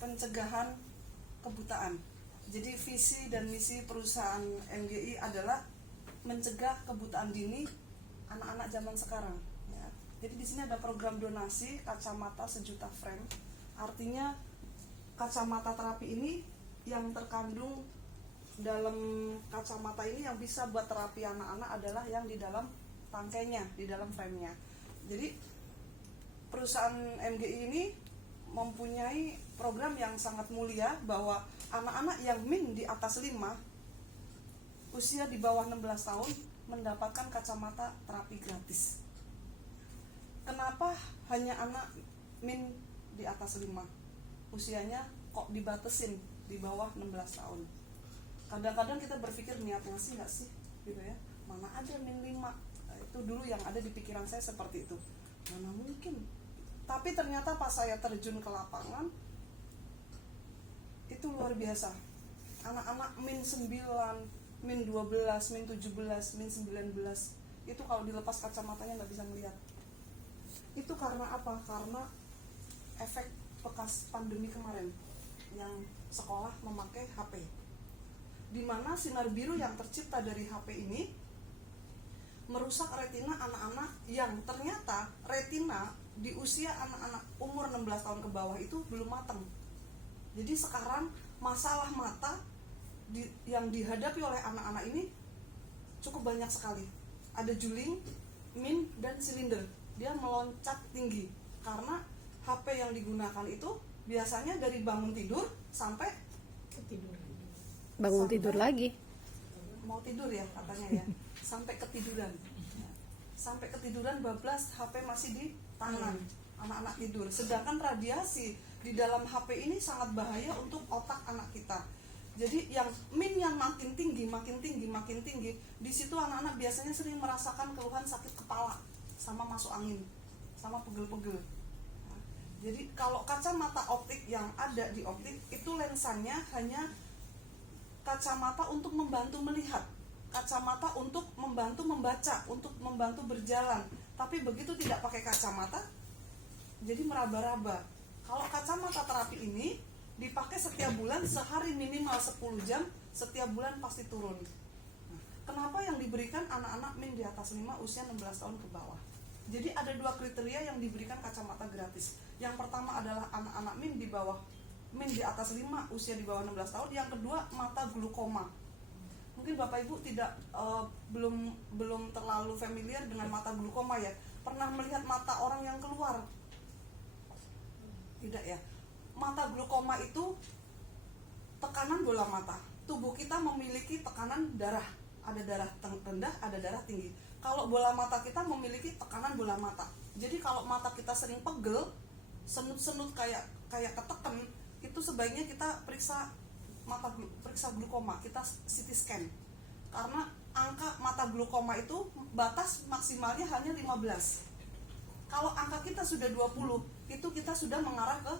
pencegahan kebutaan. Jadi visi dan misi perusahaan MGI adalah mencegah kebutaan dini anak-anak zaman sekarang. Ya. Jadi di sini ada program donasi kacamata 1 juta frame. Artinya kacamata terapi ini yang terkandung dalam kacamata ini yang bisa buat terapi anak-anak adalah yang di dalam tangkainya, di dalam frame-nya. Jadi perusahaan MGI ini mempunyai program yang sangat mulia bahwa anak-anak yang min di atas 5, usia di bawah 16 tahun mendapatkan kacamata terapi gratis. Kenapa hanya anak min di atas 5? Usianya kok dibatesin di bawah 16 tahun? Kadang-kadang kita berpikir niatnya sih nggak sih gitu ya, mana ada min 5. Nah, itu dulu yang ada di pikiran saya seperti itu, mana mungkin. Tapi ternyata pas saya terjun ke lapangan itu luar biasa. Anak-anak min 9, min 12, min 17, min 19 itu kalau dilepas kacamatanya nggak bisa melihat. Itu karena apa? Karena efek bekas pandemi kemarin yang sekolah memakai HP, di mana sinar biru yang tercipta dari HP ini merusak retina anak-anak yang ternyata retina di usia anak-anak umur 16 tahun ke bawah itu belum matang. Jadi sekarang masalah mata yang dihadapi oleh anak-anak ini cukup banyak sekali. Ada juling, min, dan silinder. Dia meloncat tinggi karena HP yang digunakan itu biasanya dari bangun tidur sampai bangun tidur lagi, mau tidur ya katanya ya, sampai ketiduran. Sampai ketiduran bablas HP masih di tangan anak-anak tidur. Sedangkan radiasi di dalam HP ini sangat bahaya untuk otak anak kita. Jadi yang min yang makin tinggi, di situ anak-anak biasanya sering merasakan keluhan sakit kepala, sama masuk angin, sama pegel-pegel. Jadi kalau kacamata optik yang ada di optik itu lensanya hanya kacamata untuk membantu melihat, kacamata untuk membantu membaca, untuk membantu berjalan. Tapi begitu tidak pakai kacamata, jadi meraba-raba. Kalau kacamata terapi ini dipakai setiap bulan, sehari minimal 10 jam, setiap bulan pasti turun. Nah, kenapa yang diberikan anak-anak min di atas 5 usia 16 tahun ke bawah? Jadi ada 2 kriteria yang diberikan kacamata gratis. Yang pertama adalah anak-anak min di atas 5 usia di bawah 16 tahun. Yang kedua mata glukoma. Mungkin Bapak Ibu tidak belum terlalu familiar dengan mata glukoma ya. Pernah melihat mata orang yang keluar? Tidak ya. Mata glukoma itu tekanan bola mata. Tubuh kita memiliki tekanan darah. Ada darah rendah, ada darah tinggi. Kalau bola mata kita memiliki tekanan bola mata. Jadi kalau mata kita sering pegel, senut-senut kayak ketekan, itu sebaiknya kita periksa glukoma, kita CT scan. Karena angka mata glukoma itu batas maksimalnya hanya 15. Kalau angka kita sudah 20, itu kita sudah mengarah ke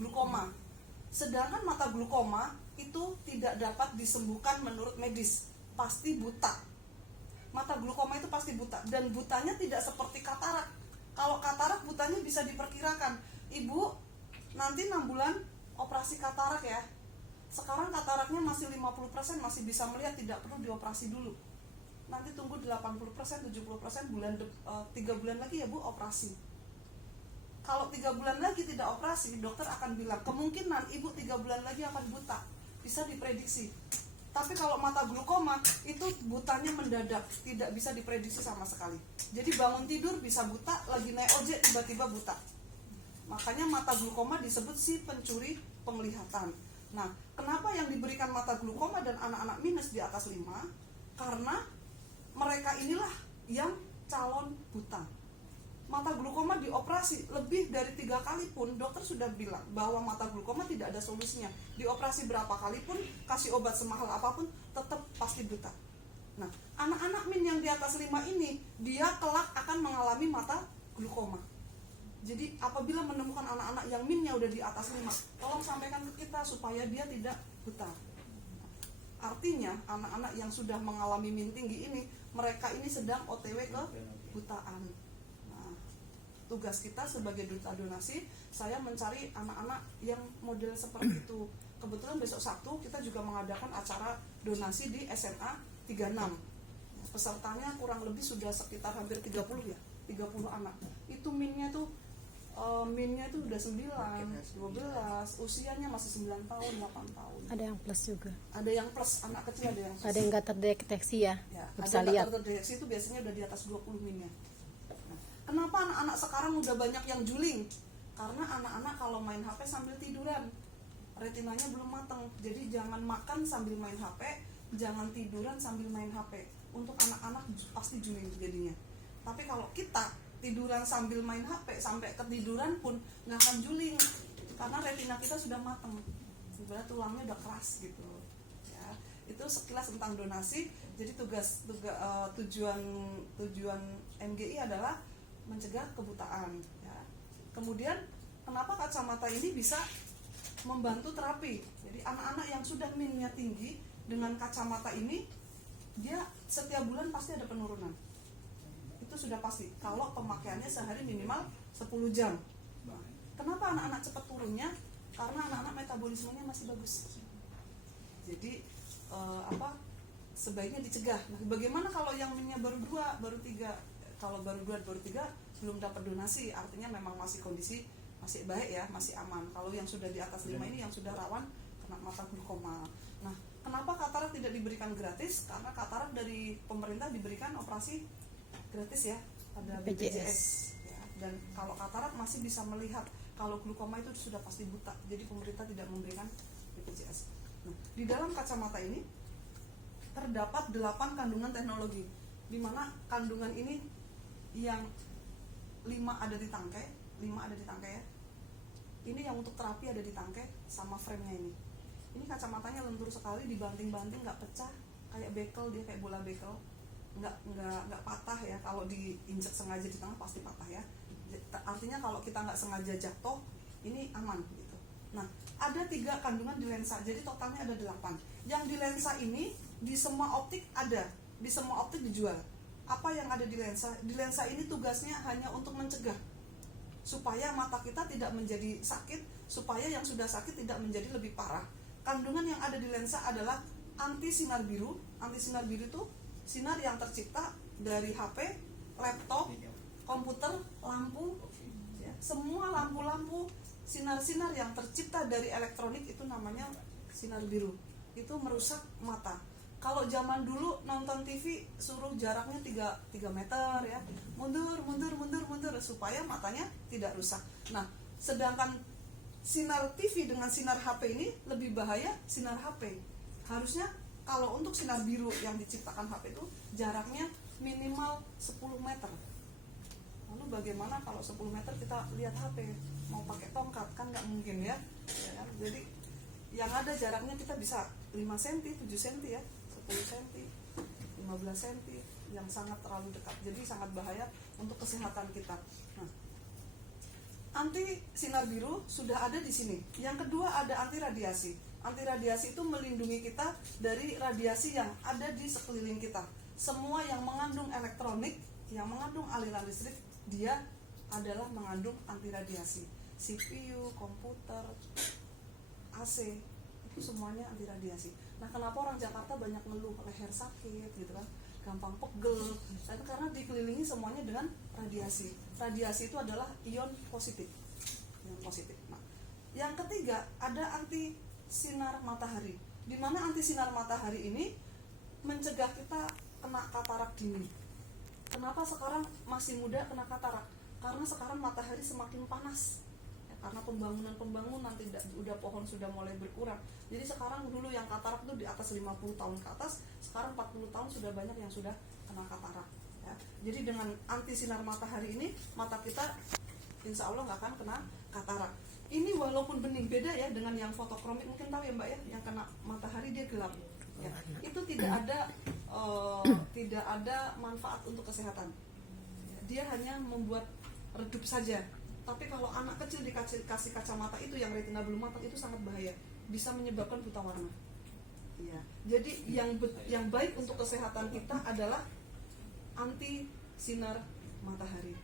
glukoma. Sedangkan mata glukoma itu tidak dapat disembuhkan menurut medis, pasti buta. Mata glukoma itu pasti buta, dan butanya tidak seperti katarak. Kalau katarak butanya bisa diperkirakan. Ibu nanti 6 bulan operasi katarak ya. Sekarang kataraknya masih 50%, masih bisa melihat, tidak perlu dioperasi dulu. Nanti tunggu 80%, 70%, 3 bulan lagi ya Bu operasi. Kalau 3 bulan lagi tidak operasi, dokter akan bilang kemungkinan ibu 3 bulan lagi akan buta. Bisa diprediksi. Tapi kalau mata glukoma itu butanya mendadak, tidak bisa diprediksi sama sekali. Jadi bangun tidur bisa buta, lagi naik ojek tiba-tiba buta. Makanya mata glukoma disebut si pencuri penglihatan. Nah, kenapa yang diberikan mata glukoma dan anak-anak minus di atas 5? Karena mereka inilah yang calon buta. Mata glukoma dioperasi lebih dari 3 kali pun dokter sudah bilang bahwa mata glukoma tidak ada solusinya. Dioperasi berapa kali pun, kasih obat semahal apapun, tetap pasti buta. Nah, anak-anak min yang di atas 5 ini, dia kelak akan mengalami mata glukoma. Jadi apabila menemukan anak-anak yang minnya udah di atas 5, tolong sampaikan ke kita supaya dia tidak buta. Artinya anak-anak yang sudah mengalami min tinggi ini, mereka ini sedang OTW ke butaan. Nah, tugas kita sebagai duta donasi, saya mencari anak-anak yang model seperti itu. Kebetulan besok Sabtu kita juga mengadakan acara donasi di SMA 36. Pesertanya kurang lebih sudah sekitar hampir 30 ya, 30 anak. Itu minnya tuh udah 9, 12, usianya masih 9 tahun, 8 tahun. Ada yang plus juga. Ada yang plus, anak kecil ada yang plus. Ada yang nggak terdeteksi ya, bisa ada lihat. yang terdeteksi itu biasanya udah di atas 20 minnya. Nah, kenapa anak-anak sekarang udah banyak yang juling? Karena anak-anak kalau main HP sambil tiduran, retinanya belum matang. Jadi jangan makan sambil main HP, jangan tiduran sambil main HP. Untuk anak-anak pasti juling jadinya. Tapi kalau kita tiduran sambil main HP, sampai ketiduran pun nggak akan juling, karena retina kita sudah matang, sebenarnya tulangnya udah keras gitu ya. Itu sekilas tentang donasi. Jadi tujuan MGI adalah mencegah kebutaan ya. Kemudian kenapa kacamata ini bisa membantu terapi? Jadi anak-anak yang sudah minnya tinggi dengan kacamata ini, dia setiap bulan pasti ada penurunan. Itu sudah pasti kalau pemakaiannya sehari minimal 10 jam. Kenapa anak-anak cepat turunnya? Karena anak-anak metabolismenya masih bagus. Jadi sebaiknya dicegah. Nah, bagaimana kalau yang minnya baru 2, baru 3? Kalau baru 2, baru 3 belum dapat donasi, artinya memang masih kondisi masih baik ya, masih aman. Kalau yang sudah di atas 5 ini yang sudah rawan kena mata glaukoma. Nah, kenapa katarak tidak diberikan gratis? Karena katarak dari pemerintah diberikan operasi gratis ya, ada BPJS ya. Dan kalau katarak masih bisa melihat, kalau glaukoma itu sudah pasti buta. Jadi pemerintah tidak memberikan BPJS. Nah, di dalam kacamata ini terdapat 8 kandungan teknologi, di mana kandungan ini yang 5 ada di tangkai, 5 ada di tangkai ya. Ini yang untuk terapi ada di tangkai sama frame-nya ini. Ini kacamatanya lentur sekali, dibanting-banting nggak pecah, kayak bekel, dia kayak bola bekel. Nggak patah ya. Kalau diinjek sengaja di tengah pasti patah ya. Artinya kalau kita nggak sengaja jatuh, ini aman gitu. Nah, ada 3 kandungan di lensa, jadi totalnya ada 8. Yang di lensa ini di semua optik ada, di semua optik dijual. Apa yang ada di lensa? Di lensa ini tugasnya hanya untuk mencegah supaya mata kita tidak menjadi sakit, supaya yang sudah sakit tidak menjadi lebih parah. Kandungan yang ada di lensa adalah anti sinar biru. Anti sinar biru itu sinar yang tercipta dari HP, laptop, komputer, lampu ya. Semua lampu-lampu, sinar-sinar yang tercipta dari elektronik itu namanya sinar biru. Itu merusak mata. Kalau zaman dulu nonton TV suruh jaraknya 3 meter ya, mundur supaya matanya tidak rusak. Nah, sedangkan sinar TV dengan sinar HP ini lebih bahaya sinar HP. Harusnya kalau untuk sinar biru yang diciptakan HP itu jaraknya minimal 10 meter. Lalu bagaimana kalau 10 meter kita lihat HP? Mau pakai tongkat kan nggak mungkin ya. Jadi yang ada jaraknya kita bisa 5 cm, 7 cm ya, 10 cm, 15 cm, yang sangat terlalu dekat. Jadi sangat bahaya untuk kesehatan kita. Nah, anti sinar biru sudah ada di sini. Yang kedua ada anti radiasi. Anti radiasi itu melindungi kita dari radiasi yang ada di sekeliling kita. Semua yang mengandung elektronik, yang mengandung aliran listrik, dia adalah mengandung anti radiasi. CPU, komputer, AC, itu semuanya anti radiasi. Nah, kenapa orang Jakarta banyak ngeluh leher sakit gitu kan, gampang pegel? Karena dikelilingi semuanya dengan radiasi. Radiasi itu adalah ion positif. Ion positif. Nah, yang ketiga ada anti sinar matahari. Di mana anti sinar matahari ini mencegah kita kena katarak dini. Kenapa sekarang masih muda kena katarak? Karena sekarang matahari semakin panas. Karena pembangunan tidak, udah pohon sudah mulai berkurang. Jadi sekarang dulu yang katarak itu di atas 50 tahun ke atas, sekarang 40 tahun sudah banyak yang sudah kena katarak ya. Jadi dengan anti sinar matahari ini, mata kita insya Allah nggak akan kena katarak. Ini walaupun bening, beda ya dengan yang fotokromik, mungkin tahu ya Mbak ya, yang kena matahari dia gelap ya. Itu tidak ada manfaat untuk kesehatan. Dia hanya membuat redup saja. Tapi kalau anak kecil dikasih kacamata itu yang retina belum matang, itu sangat bahaya, bisa menyebabkan buta warna. Ya. Jadi yang baik untuk kesehatan kita adalah anti sinar matahari.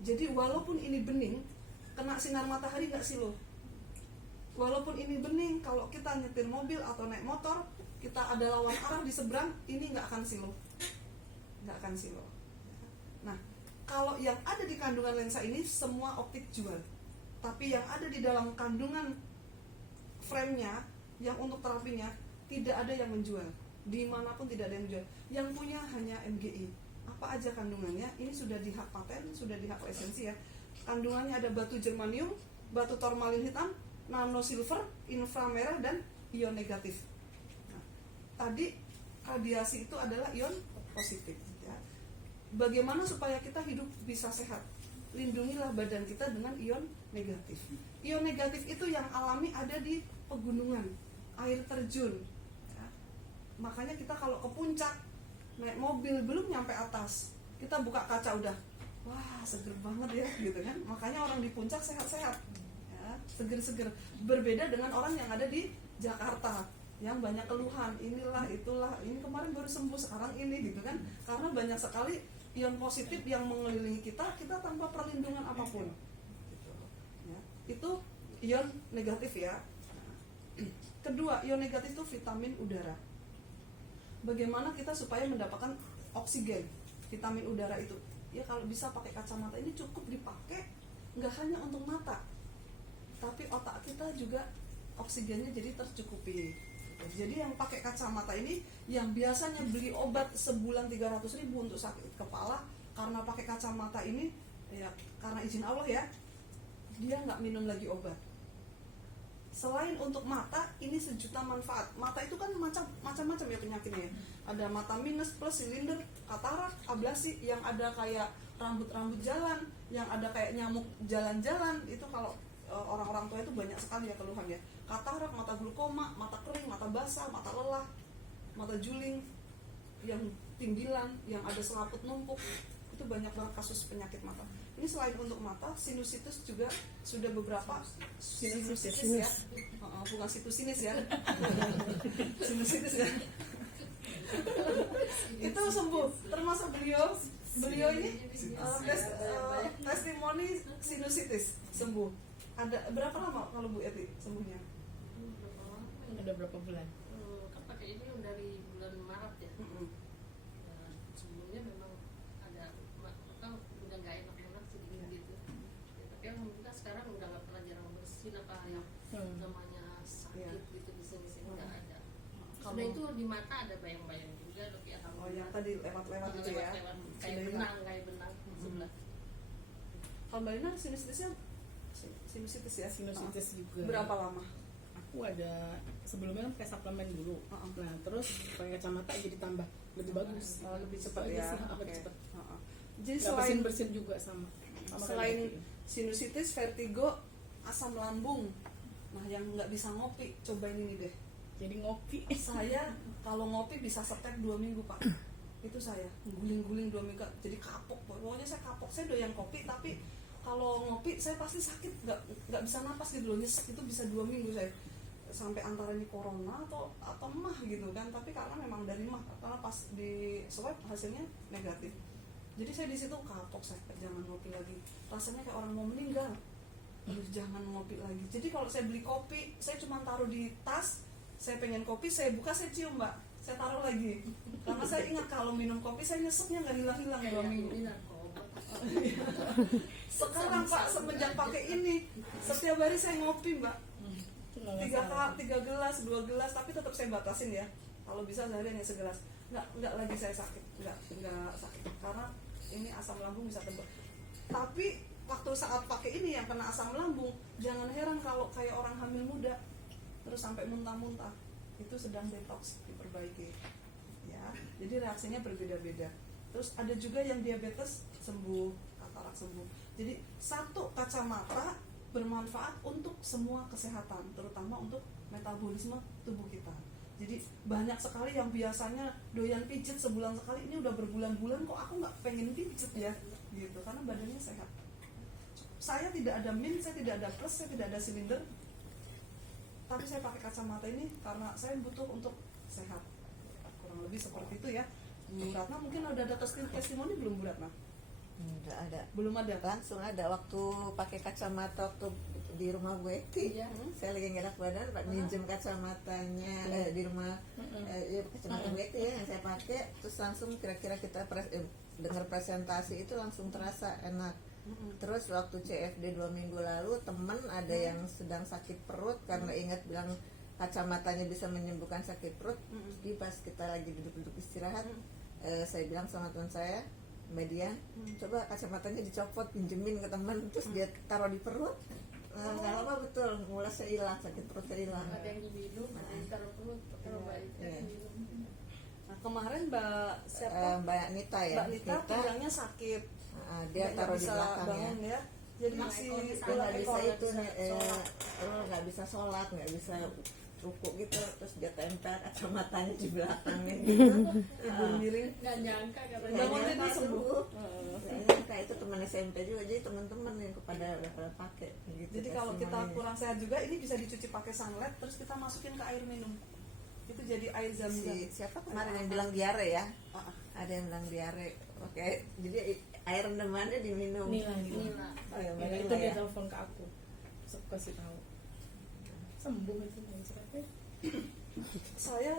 Jadi walaupun ini bening, kena sinar matahari nggak silau. Walaupun ini bening, kalau kita nyetir mobil atau naik motor, kita ada lawan arah di seberang, ini nggak akan silau, nggak akan silau. Nah, kalau yang ada di kandungan lensa ini semua optik jual, tapi yang ada di dalam kandungan frame-nya yang untuk terapinya tidak ada yang menjual, dimanapun tidak ada yang menjual. Yang punya hanya MGI. Apa aja kandungannya? Ini sudah di hak paten, sudah di hak lisensi ya. Kandungannya ada batu germanium, batu tourmaline hitam, nano silver, inframerah, dan ion negatif. Nah, tadi radiasi itu adalah ion positif ya. Bagaimana supaya kita hidup bisa sehat? Lindungilah badan kita dengan ion negatif. Ion negatif itu yang alami ada di pegunungan, air terjun ya. Makanya kita kalau ke puncak naik mobil belum nyampe atas, kita buka kaca udah, wah seger banget ya gitu kan. Makanya orang di puncak sehat-sehat ya, seger-seger. Berbeda dengan orang yang ada di Jakarta yang banyak keluhan, inilah itulah, ini kemarin baru sembuh sekarang ini gitu kan. Karena banyak sekali ion positif yang mengelilingi kita tanpa perlindungan apapun gitu, ya. Itu ion negatif ya. Kedua, ion negatif itu vitamin udara. Bagaimana kita supaya mendapatkan oksigen, vitamin udara itu? Ya kalau bisa pakai kacamata ini cukup dipakai, nggak hanya untuk mata, tapi otak kita juga oksigennya jadi tercukupi. Jadi yang pakai kacamata ini, yang biasanya beli obat sebulan 300.000 untuk sakit kepala, karena pakai kacamata ini, ya karena izin Allah ya, dia nggak minum lagi obat. Selain untuk mata, ini sejuta manfaat. Mata itu kan macam-macam ya penyakitnya. Ada mata minus, plus, silinder, katarak, ablasi, yang ada kayak rambut-rambut jalan, yang ada kayak nyamuk jalan-jalan. Itu kalau orang-orang tua itu banyak sekali ya keluhan ya. Katarak, mata glukoma, mata kering, mata basah, mata lelah, mata juling, yang tinggilan, yang ada selaput numpuk. Itu banyak banget kasus penyakit mata. Ini selain untuk mata, sinusitis juga sudah beberapa sinusitis ya, bukan sinusitis ya, sinusitis ya. Itu sembuh, termasuk beliau ini testimoni sinusitis sembuh. Ada berapa lama kalau Bu Eti sembuhnya? Ada berapa bulan? Kan pakai ini dari bulan Maret ya. Sebelumnya memang ada udah nggak enak-enak sedikit gitu. Ya, tapi alhamdulillah sekarang udah nggak pernah jarang bersin apa yang namanya sakit gitu di sini nggak ada. Sudah itu di mata ada bayang-bayang juga, tapi alhamdulillah. Oh yang tadi lewat-lewat itu ya? Kayak benang sebelah. Kalau Mbak Lina sinusitisnya sinusitis ya? Sinusitis juga. Berapa lama? Aku ada sebelumnya kan pakai suplemen dulu. Nah terus pakai kacamata jadi tambah lebih bagus. Lebih cepat ya. Lebih cepat. Jadi Nggak selain bersin juga sama selain sinusitis, vertigo, asam lambung. Nah yang nggak bisa ngopi, cobain ini deh. Jadi ngopi. Saya kalau ngopi bisa step 2 minggu Pak. Itu saya guling-guling 2 minggu, jadi kapok. Pokoknya saya kapok, saya doyan kopi, tapi kalau ngopi saya pasti sakit, nggak bisa napas gitu loh, nyesek. Itu bisa 2 minggu saya, sampai antara ini corona atau mah gitu kan. Tapi karena memang dari mah, karena pas di swab hasilnya negatif. Jadi saya di situ kapok, saya jangan ngopi lagi, rasanya kayak orang mau meninggal. Aduh, jangan ngopi lagi. Jadi kalau saya beli kopi, saya cuma taruh di tas. Saya pengen kopi, saya buka, saya cium Mbak, saya taruh lagi. Karena saya ingat kalau minum kopi saya nyeseknya nggak hilang-hilang 2 minggu. Sekarang Pak, semenjak pakai ini, setiap hari saya ngopi Mbak, 3 gelas, 2 gelas, tapi tetap saya batasin ya. Kalau bisa sehari hanya segelas. Nggak lagi saya sakit, nggak sakit. Karena ini asam lambung bisa tebal. Tapi waktu saat pakai ini yang kena asam lambung, jangan heran kalau kayak orang hamil muda terus sampai muntah-muntah, itu sedang detox, diperbaiki ya. Jadi reaksinya berbeda-beda. Terus ada juga yang diabetes sembuh, katarak sembuh. Jadi satu kacamata bermanfaat untuk semua kesehatan, terutama untuk metabolisme tubuh kita. Jadi banyak sekali yang biasanya doyan pijit sebulan sekali, ini udah berbulan-bulan kok aku nggak pengen pijit ya gitu, karena badannya sehat. Saya tidak ada min, saya tidak ada plus, saya tidak ada silinder, tapi saya pakai kacamata ini karena saya butuh untuk sehat. Kurang lebih seperti itu ya. Bu Ratna mungkin udah ada testimoni belum Bu Ratna? Nggak ada. Belum ada. Langsung ada waktu pakai kacamata waktu di rumah Bu Eti. Iya. Saya lagi nggak enak badan, Pak minjem kacamatanya di rumah ya, kacamata Bu Eti ya yang saya pakai, terus langsung kira-kira kita dengar presentasi itu langsung terasa enak. Terus waktu CFD 2 minggu lalu temen ada yang sedang sakit perut karena ingat bilang kacamatanya bisa menyembuhkan sakit perut. Jadi pas kita lagi duduk-duduk istirahat, saya bilang sama teman saya, Mbak Dian, coba kacamatanya dicopot, pinjemin ke teman, terus dia taruh di perut. Nggak lama betul, mulasnya hilang, sakit perutnya hilang. Ada yang diminum, ada yang taruh perut, taruh balik, Iya. minum. Nah, kemarin Mbak siapa? Mbak Nita ya. Mbak Nita pinggangnya sakit. Dia Nggak taruh di bisa belakangnya. bangun ya. Jadi Nah, masih ekornya Dia nggak bisa ekor, itu, nggak bisa sholat. nggak bisa sholat, nggak bisa ruku gitu, terus dia tempel kacamatanya di belakangnya gitu. Ibu miring. Nggak nyangka katanya. Bangun jadi sembuh. Kayak itu teman SMP juga, jadi teman-teman yang udah pada pakai gitu. Jadi kalau kita testimoninya. kurang sehat juga, ini bisa dicuci pakai sunlight, terus kita masukin ke air minum. Itu jadi air zam-zam. siapa kemarin yang bilang diare ya? Ah, ah. Ada yang bilang diare. Oke, jadi air rendamannya diminum. Nila. Nila. Oh, ya, Ya, Nila itu dia ya. telepon ke aku, terus aku kasih tahu, sembuh itu yang sakitnya. Saya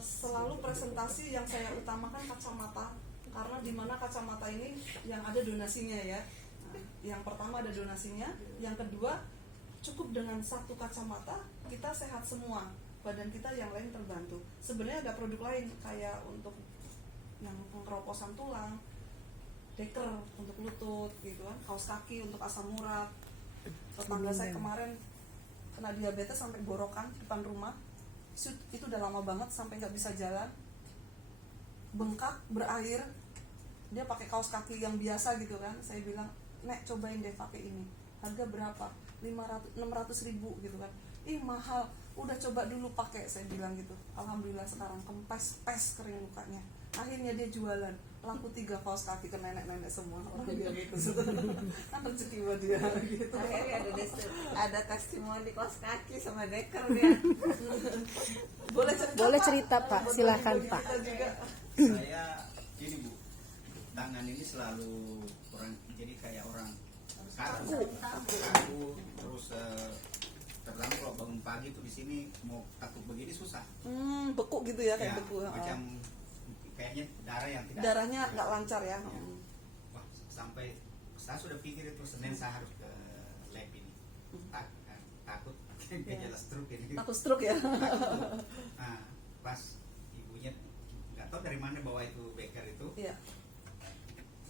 selalu presentasi yang saya utamakan kacamata, karena di mana kacamata ini yang ada donasinya ya. Nah, yang pertama ada donasinya, yang kedua cukup dengan satu kacamata kita sehat semua, badan kita yang lain terbantu. Sebenarnya ada produk lain kayak untuk yang pengkeroposan tulang, deker untuk lutut gitu kan, kaos kaki untuk asam urat. Tetangga saya kemarin kena diabetes sampai borokan depan rumah, itu udah lama banget sampai nggak bisa jalan, bengkak, berair. Dia pakai kaos kaki yang biasa gitu kan. Saya bilang, Nek cobain deh pakai ini, harga berapa? 600 ribu gitu kan. Ih mahal, udah coba dulu pakai, saya bilang gitu. Alhamdulillah sekarang kempes kering mukanya. Akhirnya dia jualan, laku 3 kaos kaki ke nenek-nenek semua. Orang dia gitu. Kan rezeki buat dia gitu. Akhirnya ada testimoni kaos kaki sama deker ya. Boleh cerita, Pak. Buat Silakan, bagi-bagi Pak. kita juga. Saya ini Bu, tangan ini selalu orang jadi kayak orang kaku terus terutama kalau bangun pagi tuh di sini mau takut begini susah. Beku gitu ya, kayak Ya, beku. macam kayaknya darah yang tidak Darahnya nggak lancar ya. Ya. Wah, sampai saya sudah pikir itu Senin saya harus ke lab ini. Takut gejala stroke ini. Takut stroke ya. Takut. Nah, pas ibunya nggak tahu dari mana bawa itu beker itu. Iya.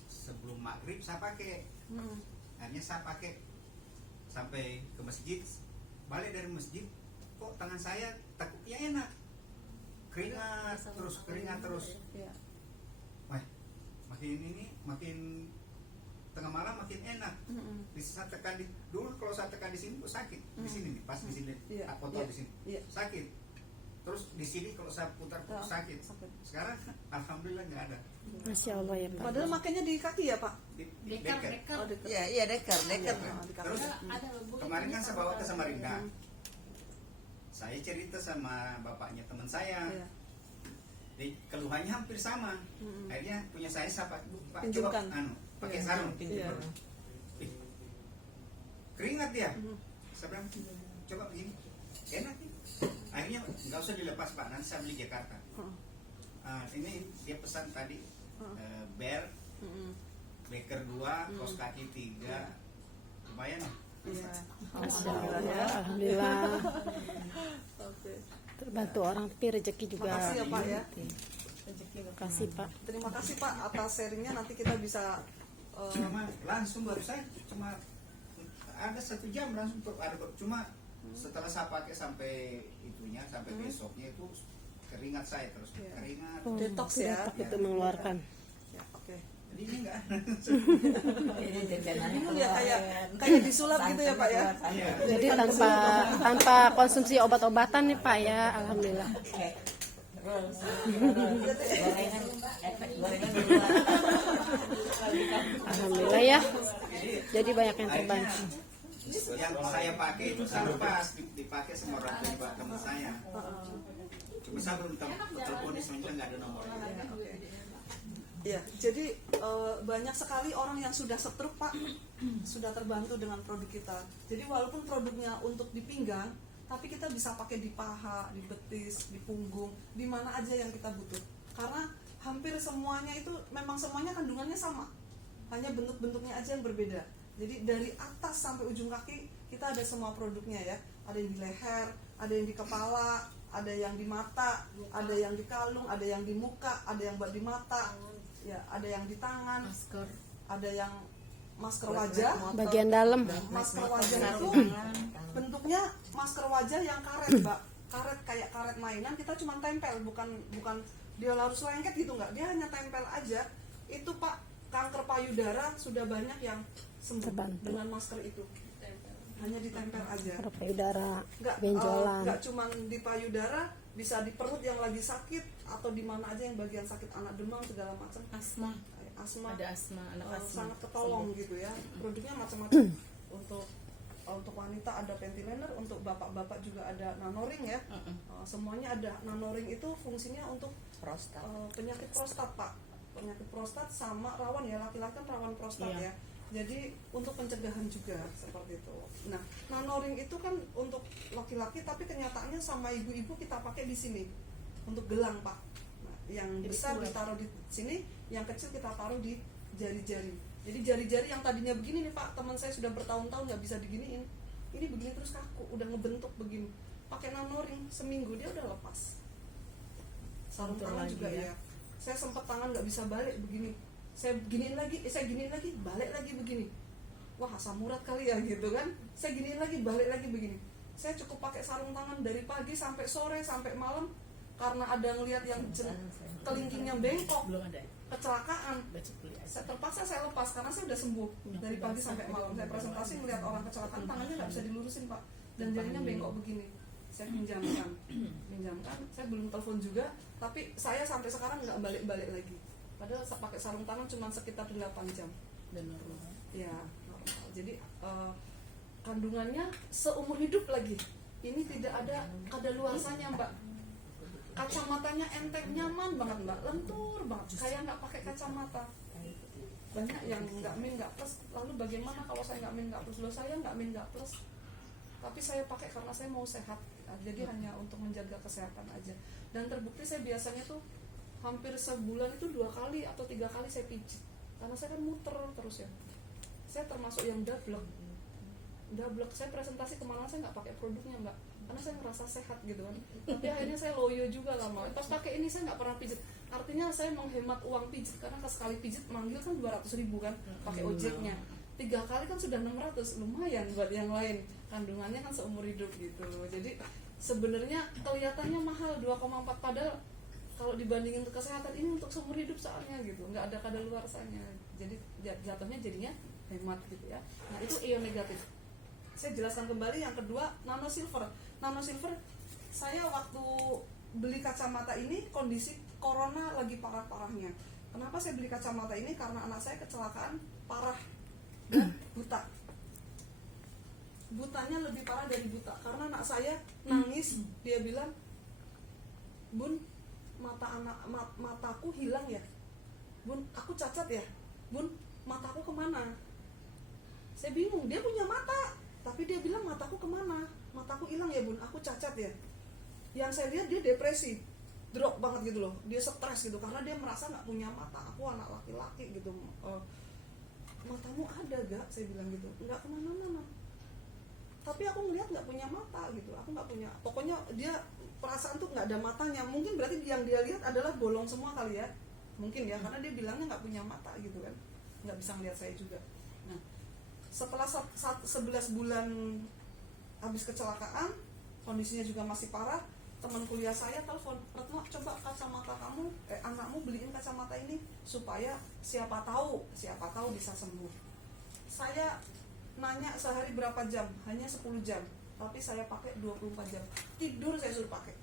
Sebelum maghrib saya pakai, akhirnya saya pakai sampai ke masjid, balik dari masjid kok tangan saya takutnya enak, keringat terus, Iya. wah makin tengah malam makin enak. Di saat tekan dulu kalau saya tekan di sini kok sakit, di sini nih, pas di sini, Iya. aku Iya. di sini Iya. sakit, terus di sini kalau saya putar Oh, sakit. sakit. Sekarang alhamdulillah nggak ada. Masya Allah ya Pak. Padahal makanya di kaki ya Pak. Di Deker, beker. deker. Oh, dekat. Iya deker. Oh, di kaki. Terus Ada loh, Bu. kemarin kan saya bawa ke Samarinda. Hmm. Saya cerita sama bapaknya teman saya. Iya. Keluhannya hampir sama. Akhirnya punya saya Pak coba Pinjamkan. pakai Iya. sarung. Iya. Ih, keringat dia. Saya bilang coba begini, enak nih. Akhirnya nggak usah dilepas Pak, nanti saya beli Jakarta. Ini dia pesan tadi bear, beker 2, kaos kaki 3, lumayan lah. Iya. Masya Allah ya. Alhamdulillah. Oke. Terbantu orang tapi rezeki juga. Makasih ya Pak ya. Terima kasih Pak. Terima kasih Pak atas sharingnya, nanti kita bisa Cuma langsung baru saya cuma ada 1 jam langsung ada cuma setelah saya pakai sampai itunya sampai besoknya itu keringat saya terus Iya. keringat. detox ya. Detox itu mengeluarkan. Ya, oke. Jadi ini enggak. Ini jajanannya Minum ya keluar, kayak disulap gitu ya Pak ya. Iya. Jadi tanpa konsumsi obat-obatan nih Pak ya. Alhamdulillah. Gorengan, efek gorengan keluar. Alhamdulillah ya. Jadi banyak yang Akhirnya, terbantu. yang saya pakai itu saya lepas dipakai sama orang tua juga teman saya. Cuma saya belum teleponis sebenarnya nggak ada nomornya. Ya, jadi banyak sekali orang yang sudah setruk Pak, sudah terbantu dengan produk kita. Jadi walaupun produknya untuk di pinggang, tapi kita bisa pakai di paha, di betis, di punggung, di mana aja yang kita butuh. Karena hampir semuanya itu memang semuanya kandungannya sama, hanya bentuk-bentuknya aja yang berbeda. Jadi dari atas sampai ujung kaki kita ada semua produknya ya. Ada yang di leher, ada yang di kepala, ada yang di mata, ada yang di kalung, ada yang di muka, ada yang buat di mata. Ya, ada yang di tangan, Masker. ada yang masker wajah. Bagian dalam. Masker wajah itu bentuknya masker wajah yang karet, Mbak. Karet kayak karet mainan, kita cuma tempel, bukan dia harus lengket gitu nggak. Dia hanya tempel aja. Itu Pak, kanker payudara sudah banyak yang sembuh Terbantu. dengan masker itu. Hanya ditempel aja. Ada payudara, Nggak benjolan. nggak cuma di payudara, bisa di perut yang lagi sakit atau di mana aja yang bagian sakit, anak demam segala macam, Asma. asma, Ada asma, anak asma. sangat ketolong gitu ya. Produknya macam-macam. Untuk wanita ada Pentiliner, untuk bapak-bapak juga ada Nanoring ya. Semuanya ada. Nanoring itu fungsinya untuk prostat. penyakit prostat Pak, penyakit prostat sama rawan ya, laki-laki kan rawan prostat Iya. ya. Jadi untuk pencegahan juga seperti itu. Nah, Nanoring itu kan untuk laki-laki, tapi kenyataannya sama ibu-ibu kita pakai di sini untuk gelang Pak. Nah, yang Jadi besar kuat. ditaruh di sini, yang kecil kita taruh di jari-jari. Jadi jari-jari yang tadinya begini nih Pak, teman saya sudah bertahun-tahun nggak bisa diginiin, ini begini terus kaku, udah ngebentuk begini. Pakai Nanoring seminggu dia udah lepas. Sarung Betul tangan lagi juga ya. ya. Saya sempat tangan nggak bisa balik begini. Saya giniin lagi, balik lagi begini. Wah, asam urat kali ya gitu kan. Saya giniin lagi, balik lagi begini. Saya cukup pakai sarung tangan dari pagi sampai sore sampai malam, karena ada ngelihat yang kelingkingnya bengkok, Belum ada. kecelakaan. Baca beli aja. Saya terpaksa saya lepas karena saya udah sembuh dari pagi sampai malam. Saya presentasi melihat orang kecelakaan, tangannya nggak bisa dilurusin Pak, dan jadinya bengkok begini. Saya pinjamkan. Saya belum telepon juga, tapi saya sampai sekarang nggak balik-balik lagi. Padahal saya pakai sarung tangan cuma sekitar 8 jam. Dan normal. Ya, normal. Jadi kandungannya seumur hidup lagi. Ini tidak ada kadaluarsanya Mbak. Kacamatanya enteng, nyaman banget Mbak, lentur banget, kayak nggak pakai kacamata. Banyak yang nggak min nggak plus. Lalu bagaimana kalau saya nggak min nggak plus? Loh, saya nggak min nggak plus, tapi saya pakai karena saya mau sehat. Jadi hanya untuk menjaga kesehatan aja. Dan terbukti saya biasanya tuh hampir sebulan itu 2 kali atau 3 kali saya pijit, karena saya kan muter terus ya. Saya termasuk yang dablek. Saya presentasi kemana saya nggak pakai produknya Mbak, karena saya ngerasa sehat gitu kan. Tapi akhirnya saya loyo juga lama. Pas pakai ini saya nggak pernah pijit. Artinya saya menghemat uang pijit, karena sekali pijit manggil kan 200.000 kan, pakai ojeknya. 3 kali kan sudah 600, lumayan buat yang lain. Kandungannya kan seumur hidup gitu. Jadi sebenarnya kelihatannya mahal 2,4, padahal kalau dibandingin untuk kesehatan ini untuk seumur hidup soalnya gitu, nggak ada kadaluarsanya. Jadi jatuhnya jadinya hemat gitu ya. Nah itu ion negatif. Saya jelaskan kembali yang kedua, nano silver. Nano silver, saya waktu beli kacamata ini kondisi corona lagi parah-parahnya. Kenapa saya beli kacamata ini? Karena anak saya kecelakaan parah dan buta. Butanya lebih parah dari buta, karena anak saya nangis, dia bilang, Bun, mataku hilang ya, Bun, aku cacat ya, Bun, mataku kemana? Saya bingung, dia punya mata, tapi dia bilang mataku kemana? Mataku hilang ya Bun, aku cacat ya. Yang saya lihat dia depresi, drop banget gitu loh, dia stres gitu, karena dia merasa nggak punya mata. Aku anak laki-laki gitu, matamu ada gak? Saya bilang gitu, nggak kemana-mana. Tapi aku ngelihat nggak punya mata gitu, aku nggak punya. Pokoknya dia perasaan tuh nggak ada matanya. Mungkin berarti yang dia lihat adalah bolong semua kali ya, mungkin ya, karena dia bilangnya nggak punya mata gitu kan, nggak bisa ngelihat saya juga. Nah, setelah 11 bulan habis kecelakaan, kondisinya juga masih parah, teman kuliah saya telepon, Retno, coba kacamata kamu, anakmu beliin kacamata ini supaya siapa tahu bisa sembuh. Saya nanya sehari berapa jam, hanya 10 jam, tapi saya pakai 24 jam. Tidur saya suruh pakai.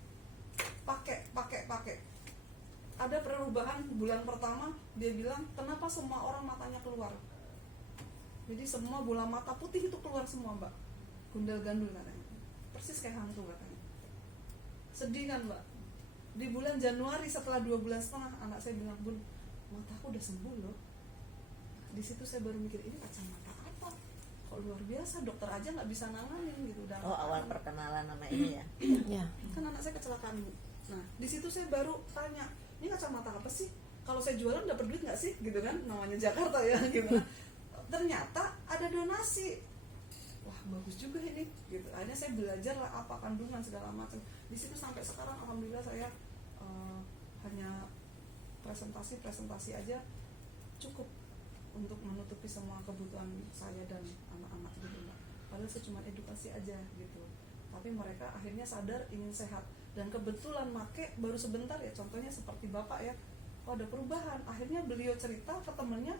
Ada perubahan bulan pertama, dia bilang, kenapa semua orang matanya keluar? Jadi semua bola mata putih itu keluar semua Mbak, gundal-gandul katanya, persis kayak hantu katanya. Sedih kan Mbak? Di bulan Januari setelah 2,5 bulan, anak saya bilang, Bun, mataku udah sembuh loh. Di situ saya baru mikir, ini kacamata apa kok luar biasa, dokter aja nggak bisa nanganin gitu. Udah Oh, awal perkenalan nama ini ya. Ya. kan anak saya kecelakaan Bu. Nah di situ saya baru tanya, ini kacamata apa sih, kalau saya jualan dapat duit nggak sih gitu kan, namanya Jakarta ya gitu. Ternyata ada donasi, wah bagus juga ini gitu. Akhirnya saya belajar lah apa kandungan segala macam. Di situ sampai sekarang alhamdulillah saya hanya presentasi aja cukup untuk menutupi semua kebutuhan saya dan anak-anak gitu Mbak. Padahal saya cuma edukasi aja gitu. Tapi mereka akhirnya sadar ingin sehat, dan kebetulan make baru sebentar ya, contohnya seperti Bapak ya, oh ada perubahan. Akhirnya beliau cerita ke temennya,